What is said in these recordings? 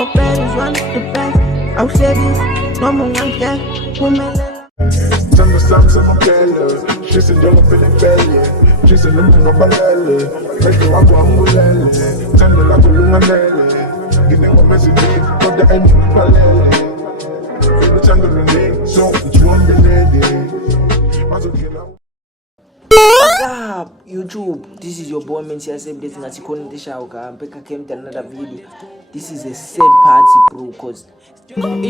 for Paris, one of the best. I'll say this, no more one day. Women Tell the Sam's on my belly. She said, you're feeling belly. She said, I'm going to ballet. Make you walk on the belly. Tell me like a lunga belly. Give me one message, put the end in the ballet. Feel the tangle in the so it's one lady. What's up, YouTube? This is your boy Mrmission. This is Natikoni Deshauka. I'm back again with another video. This is a sad party, bro, cause isn't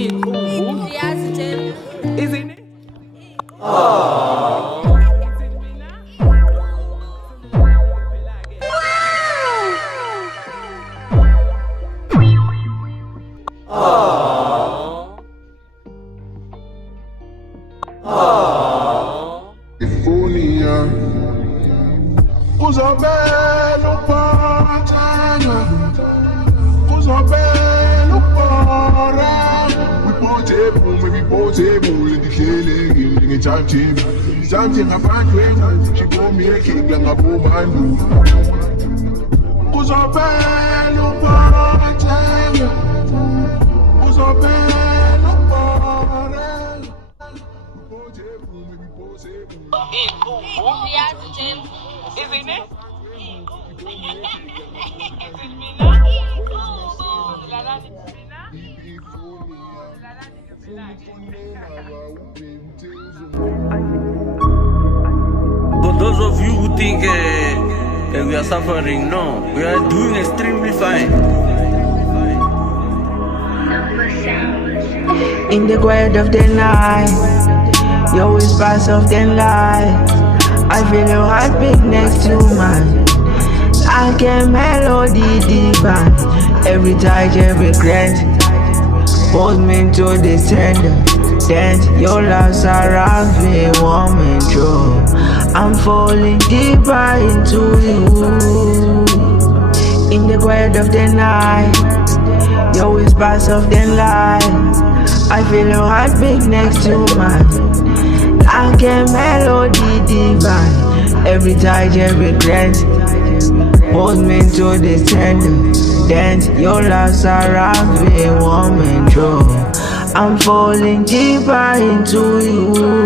it? Uso belo patanya, uso belo para. We portable, maybe portable. The killing, giving it chanting. Something about when she go me a kick like a bomandu. Uso belo patanya, uso belo para. We portable, maybe portable. Isn't it? For those of you who think we are suffering, no, we are doing extremely fine. in the quiet of the night, your whispers of the light. I feel your heartbeat next to mine. I can melody divine. Every touch, every glance pulls me to the center. Dance, your love surrounds me, warm and true. I'm falling deeper into you. In the quiet of the night, your whispers of the light. I feel your heartbeat next to mine. I can melody divine. Every touch, every glance hold me to the center. Dance, your love surrounds me, warm and true. I'm falling deeper into you.